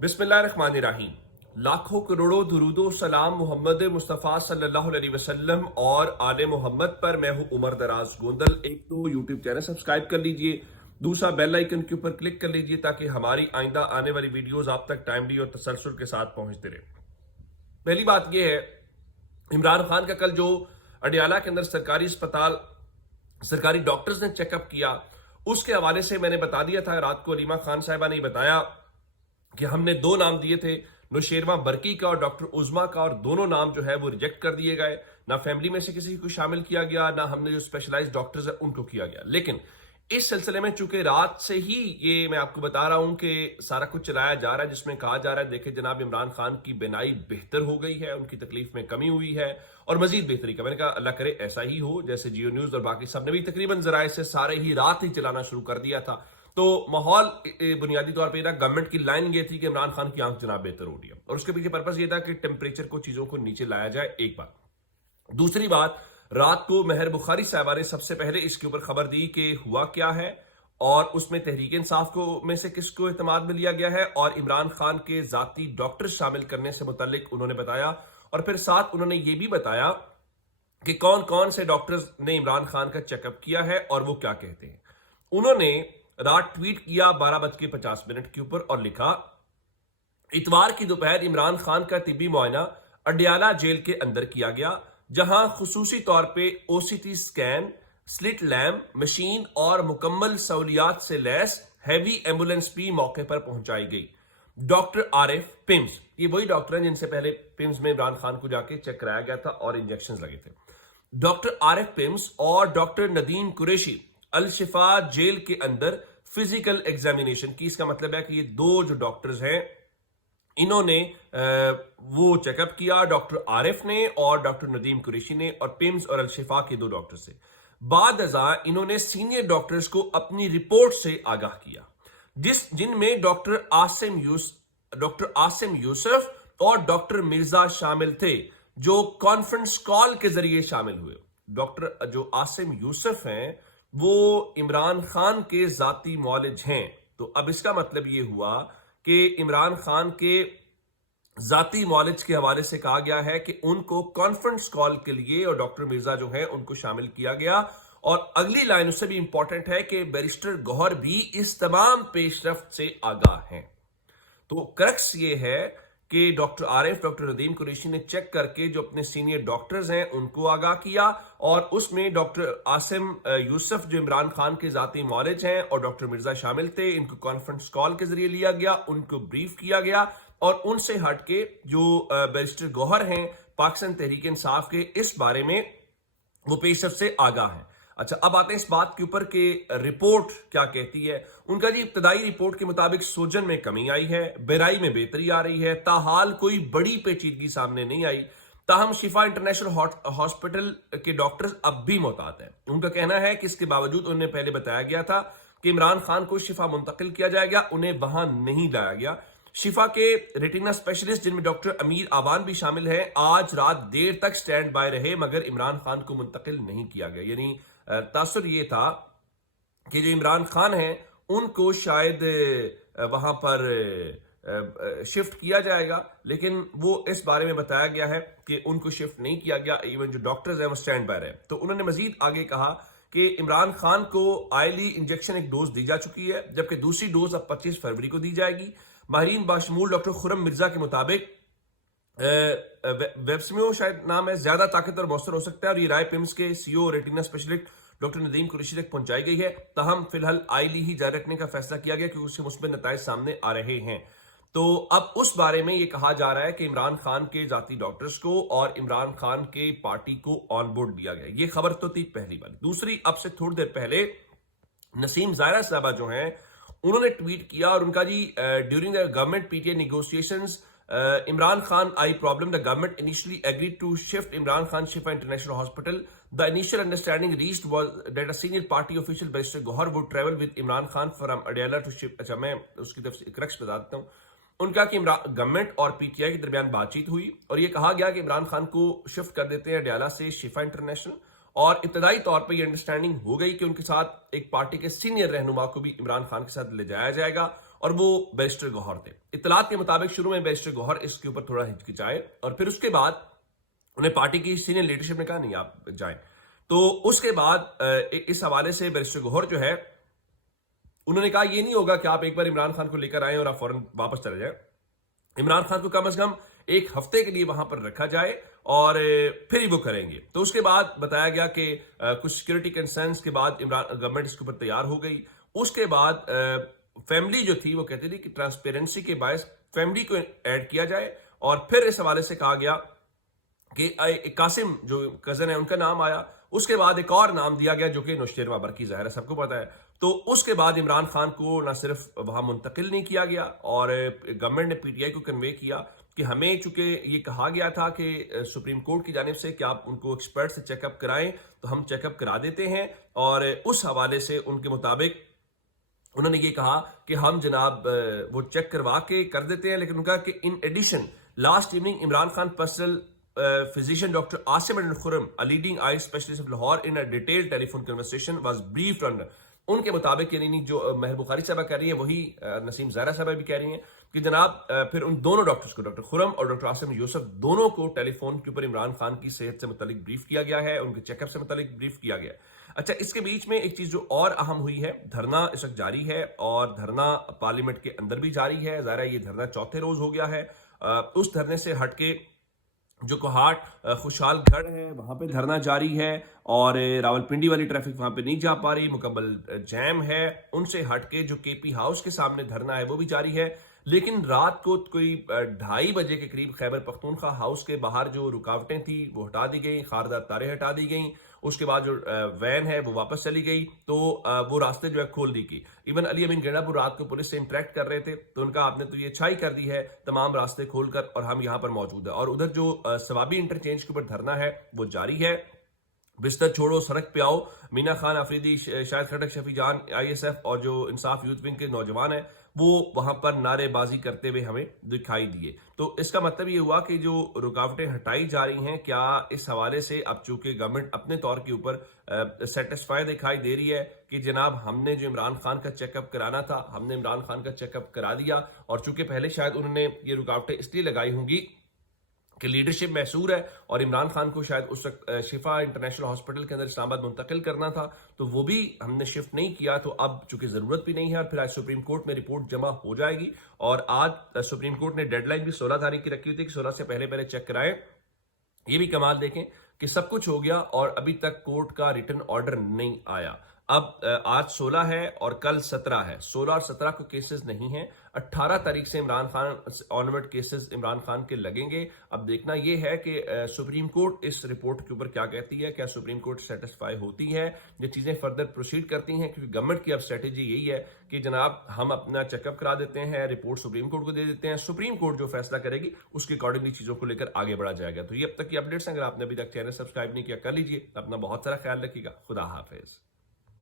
बिस्मिल्लाहिर्रहमानिर्रहीम। लाखों करोड़ों दुरूदो सलाम मोहम्मद मुस्तफ़ा सल्लल्लाहु अलैहि वसल्लम और आले मोहम्मद पर। मैं हूं उमर दराज गोंदल। एक तो यूट्यूब चैनल सब्सक्राइब कर लीजिए, दूसरा बेल आइकन के ऊपर क्लिक कर लीजिए ताकि हमारी आइंदा आने वाली वीडियोस आप तक टाइमली और तसलसल के साथ पहुंचते रहे। पहली बात यह है, इमरान खान का कल जो अडियाला के अंदर सरकारी अस्पताल सरकारी डॉक्टर्स ने चेकअप किया, उसके हवाले से मैंने बता दिया था, रात को अलीमा खान साहिबा ने बताया कि हमने दो नाम दिए थे, नौशेरवा बरकी का और डॉक्टर उज़मा का, और दोनों नाम जो है वो रिजेक्ट कर दिए गए। ना फैमिली में से किसी को शामिल किया गया, ना हमने जो स्पेशलाइज्ड डॉक्टर्स हैं उनको किया गया। लेकिन इस सिलसिले में चूंकि रात से ही ये मैं आपको बता रहा हूं कि सारा कुछ चलाया जा रहा है, जिसमें कहा जा रहा है देखे जनाब इमरान खान की बीनाई बेहतर हो गई है, उनकी तकलीफ में कमी हुई है और मजीद बेहतरी का। मैंने कहा अल्लाह करे ऐसा ही हो, जैसे जियो न्यूज और बाकी सब ने भी तकरीबन जराए से सारे ही रात ही चलाना शुरू कर दिया था। तो माहौल बुनियादी तौर पर गवर्नमेंट की लाइन ये थी कि इमरान खान की आंख जनाब बेहतर हो रही है, और उसके पीछे पर्पस ये था कि टेम्परेचर को, चीजों को नीचे लाया जाए। एक बात। दूसरी बात, रात को महर बुखारी साहबा ने सबसे पहले इसके ऊपर खबर दी कि हुआ क्या है, और उसमें तहरीक इंसाफ को में से किसको इत्तेमाद में लिया गया है, और इमरान खान के जाती डॉक्टर शामिल करने से मुतल्लिक उन्होंने बताया। और फिर साथ उन्होंने ये भी बताया कि कौन कौन से डॉक्टर्स ने इमरान खान का चेकअप किया है और वो क्या कहते हैं। उन्होंने रात ट्वीट किया 12:50 के ऊपर और लिखा, इतवार की दोपहर इमरान खान का तिब्बी मुआयना अडियाला जेल के अंदर किया गया, जहां खुसूसी तौर पे OCT scan, slit lamp machine और मुकम्मल सहूलियात से लैस हैवी एम्बुलेंस भी मौके पर पहुंचाई गई। डॉक्टर आरिफ पिम्स, ये वही डॉक्टर हैं जिनसे पहले पिम्स में इमरान खान को जाके चेक कराया गया था और इंजेक्शन लगे थे। डॉक्टर आरिफ पिम्स और डॉक्टर नदीम कुरैशी अल शिफा जेल के अंदर फिजिकल एग्जामिनेशन की। इसका मतलब है कि ये दो जो डॉक्टर्स हैं इन्होंने वो चेकअप किया, डॉक्टर आरिफ ने और डॉक्टर नदीम कुरैशी ने, और पिम्स और अलशिफा के दो डॉक्टर से। बाद अज़ा इन्होंने सीनियर डॉक्टर्स को अपनी रिपोर्ट से आगाह किया, जिनमें डॉक्टर आसिम यूसुफ और डॉक्टर मिर्जा शामिल थे, जो कॉन्फ्रेंस कॉल के जरिए शामिल हुए। डॉक्टर जो आसिम यूसुफ हैं वो इमरान खान के जाती मौलिज हैं। तो अब इसका मतलब ये हुआ कि इमरान खान के जाती मौलिज के हवाले से कहा गया है कि उनको कॉन्फ्रेंस कॉल के लिए, और डॉक्टर मिर्जा जो है उनको शामिल किया गया। और अगली लाइन उससे भी इंपॉर्टेंट है कि बैरिस्टर गौहर भी इस तमाम पेशरफ्त से आगाह हैं। तो क्रक्स ये है कि डॉक्टर आरिफ, डॉक्टर नदीम कुरैशी ने चेक करके जो अपने सीनियर डॉक्टर्स हैं उनको आगाह किया, और उसमें डॉक्टर आसिम यूसुफ जो इमरान खान के जाती मौलिज हैं और डॉक्टर मिर्जा शामिल थे, इनको कॉन्फ्रेंस कॉल के जरिए लिया गया, उनको ब्रीफ किया गया, और उनसे हटके जो बैरिस्टर गौहर हैं पाकिस्तान तहरीक इंसाफ के, इस बारे में वो पेशरफ से आगाह हैं। अच्छा, अब आते हैं इस बात के ऊपर कि रिपोर्ट क्या कहती है। उनका जी इब्तदाई रिपोर्ट के मुताबिक सूजन में कमी आई है, बेराई में बेहतरी आ रही है, ताहाल कोई बड़ी पेचीदगी सामने नहीं आई। ताहम शिफा इंटरनेशनल हॉस्पिटल के डॉक्टर्स अब भी मोहतात हैं। उनका कहना है कि इसके बावजूद उन्हें पहले बताया गया था कि इमरान खान को शिफा मुंतकिल किया जाएगा, उन्हें वहां नहीं लाया गया। शिफा के रेटिना स्पेशलिस्ट, जिनमें डॉक्टर अमीर आवान भी शामिल हैं, आज रात देर तक स्टैंड बाय रहे मगर इमरान खान को मुंतकिल नहीं किया गया। यानी तासुर ये था कि जो इमरान खान हैं उनको शायद वहां पर शिफ्ट किया जाएगा, लेकिन वो इस बारे में बताया गया है कि उनको शिफ्ट नहीं किया गया। इवन जो डॉक्टर्स हैं वो स्टैंड बाय रहे। तो उन्होंने मजीद आगे कहा कि इमरान खान को आयली इंजेक्शन एक डोज दी जा चुकी है, जबकि दूसरी डोज अब 25 फरवरी को दी जाएगी। माहिरीन बाशमूल डॉक्टर खुरम मिर्जा के मुताबिक वेब्समियो शायद नाम है, ज्यादा ताकतवर मौसर हो सकता है, और ये राय पिम्स के CO retina specialist doctor Nadeem Qureshi तक पहुंचाई गई है। तहम फिलहाल आईली ही जारी रखने का फैसला किया गया क्योंकि उससे मुस्बित नताइज सामने आ रहे हैं। तो अब उस बारे में ये कहा जा रहा है कि इमरान खान के जाती डॉक्टर्स को और इमरान खान के पार्टी को ऑन बोर्ड दिया गया। ये खबर तो थी पहली वाली। दूसरी, अब से थोड़ी देर पहले नसीम ज़ाहिरा साहबा जो हैं उन्होंने ट्वीट किया, और उनका जी during the government PTA negotiations Imran Khan eye problem, the government initially agreed to shift Imran Khan Shifa International Hospital. The initial understanding reached was that a senior party official, Barrister Gohar, would travel with Imran Khan from Adiala to shift. अच्छा, मैं उसकी तरफ crux बता देता हूँ। उनका कि government और पीटीआई के दरमियान बातचीत हुई और ये कहा गया कि इमरान खान को शिफ्ट कर देते हैं अडियाला से शिफा इंटरनेशनल, और इब्तदाई तौर पर यह अंडरस्टैंडिंग हो गई कि उनके साथ एक पार्टी के सीनियर रहनुमा को भी इमरान खान के साथ ले जाया जाएगा اور وہ بیرسٹر گوہر تھے. اطلاعات کے مطابق شروع میں بیرسٹر گوہر اس کے اوپر تھوڑا ہچکچائے اور پھر اس کے بعد انہیں پارٹی کی سینئر لیڈرشپ نے کہا نہیں آپ جائیں. تو اس کے بعد اس حوالے سے بیرسٹر گوہر جو ہے انہوں نے کہا یہ نہیں ہوگا کہ آپ ایک بار عمران خان کو لے کر آئیں اور آپ فوراً واپس چلے جائیں. عمران خان کو کم از کم ایک ہفتے کے لیے وہاں پر رکھا جائے اور پھر ہی وہ کریں گے. تو اس کے بعد بتایا گیا کہ کچھ سیکورٹی کنسرنس کے بعد گورنمنٹ اس کے اوپر تیار ہو گئی. اس کے بعد فیملی جو تھی وہ کہتی تھی کہ ٹرانسپیرنسی کے باعث فیملی کو ایڈ کیا جائے اور پھر اس حوالے سے کہا گیا کہ قاسم جو کزن ہے ان کا نام آیا. اس کے بعد ایک اور نام دیا گیا جو کہ نوشیر بابر کی ظاہر ہے سب کو پتا ہے. تو اس کے بعد عمران خان کو نہ صرف وہاں منتقل نہیں کیا گیا اور گورنمنٹ نے پی ٹی آئی کو کنوے کیا کہ ہمیں چونکہ یہ کہا گیا تھا کہ سپریم کورٹ کی جانب سے کہ آپ ان کو ایکسپرٹ سے چیک اپ کرائیں تو ہم چیک اپ کرا دیتے ہیں. اور اس حوالے سے ان کے مطابق انہوں نے یہ کہا کہ ہم جناب وہ چیک کروا کے کر دیتے ہیں. لیکن ان کا کہ in addition last evening Imran Khan personal physician Dr. Asim Khurram, a leading eye specialist of Lahore, in a detailed telephone conversation was briefed on. ان کے مطابق یعنی جو مہر بخاری صاحبہ کہہ رہی ہیں وہی نسیم زہرا صاحبہ بھی کہہ رہی ہیں کہ جناب پھر ان دونوں ڈاکٹرز کو ڈاکٹر خرم اور ڈاکٹر عاصم یوسف دونوں کو ٹیلی فون کے اوپر عمران خان کی صحت سے متعلق بریف کیا گیا ہے, ان کے چیک اپ سے متعلق بریف کیا گیا ہے. اچھا, اس کے بیچ میں ایک چیز جو اور اہم ہوئی ہے, دھرنا اس وقت جاری ہے اور دھرنا پارلیمنٹ کے اندر بھی جاری ہے. ظاہر ہے یہ دھرنا چوتھے روز ہو گیا ہے. اس دھرنے سے ہٹ کے جو کوہاٹ خوشحال گڑھ ہے وہاں پہ دھرنا جاری ہے اور راولپنڈی والی ٹریفک وہاں پہ نہیں جا پا رہی, مکمل جیم ہے. ان سے ہٹ کے جو کے پی ہاؤس کے سامنے دھرنا ہے وہ بھی جاری ہے. لیکن رات کو کوئی 2:30 بجے کے قریب خیبر پختونخوا ہاؤس کے باہر جو رکاوٹیں تھیں وہ ہٹا دی گئیں, خاردار تاریں ہٹا دی گئیں. اس کے بعد جو وین ہے وہ واپس چلی گئی تو وہ راستے جو ہے کھول دی گئی. ایون علی امین گنڈا پور رات کو پولیس سے انٹریکٹ کر رہے تھے تو ان کا آپ نے تو یہ اچھائی کر دی ہے, تمام راستے کھول کر اور ہم یہاں پر موجود ہیں. اور ادھر جو ثوابی انٹرچینج کے اوپر دھرنا ہے وہ جاری ہے. بستر چھوڑو سڑک پہ آؤ, مینا خان آفریدی, شاہد کھٹک, شفیع جان, آئی ایس ایف اور جو انصاف یوتھ ونگ کے نوجوان ہیں وہ وہاں پر نعرے بازی کرتے ہوئے ہمیں دکھائی دیے. تو اس کا مطلب یہ ہوا کہ جو رکاوٹیں ہٹائی جا رہی ہیں, کیا اس حوالے سے اب چونکہ گورنمنٹ اپنے طور کے اوپر سیٹسفائی دکھائی دے رہی ہے کہ جناب ہم نے جو عمران خان کا چیک اپ کرانا تھا ہم نے عمران خان کا چیک اپ کرا دیا. اور چونکہ پہلے شاید انہوں نے یہ رکاوٹیں اس لیے لگائی ہوں گی کہ لیڈرشپ محصور ہے اور عمران خان کو شاید اس وقت شفا انٹرنیشنل ہاسپٹل کے اندر اسلام آباد منتقل کرنا تھا تو وہ بھی ہم نے شفٹ نہیں کیا. تو اب چونکہ ضرورت بھی نہیں ہے اور پھر آج سپریم کورٹ میں رپورٹ جمع ہو جائے گی. اور آج سپریم کورٹ نے ڈیڈ لائن بھی 16 تاریخ کی رکھی ہوئی تھی کہ 16 سے پہلے چیک کرائیں. یہ بھی کمال دیکھیں کہ سب کچھ ہو گیا اور ابھی تک کورٹ کا ریٹن آرڈر نہیں آیا. اب آج 16 ہے اور کل 17 ہے. 16 اور 17 کو کیسز نہیں ہیں. 18 تاریخ سے عمران خان آنورڈ کیسز عمران خان کے لگیں گے. اب دیکھنا یہ ہے کہ سپریم کورٹ اس رپورٹ کے اوپر کیا کہتی ہے, کیا سپریم کورٹ سیٹسفائی ہوتی ہے, یہ چیزیں فردر پروسیڈ کرتی ہیں. کیونکہ گورنمنٹ کی اب اسٹریٹجی یہی ہے کہ جناب ہم اپنا چیک اپ کرا دیتے ہیں, رپورٹ سپریم کورٹ کو دے دیتے ہیں, سپریم کورٹ جو فیصلہ کرے گی اس کے اکارڈنگلی چیزوں کو لے کر آگے بڑھا جائے گا. تو یہ اب تک کی اپڈیٹس ہیں, اگر آپ نے ابھی تک چینل سبسکرائب نہیں کیا کر لیجیے. اپنا بہت سارا خیال رکھیے گا. خدا حافظ.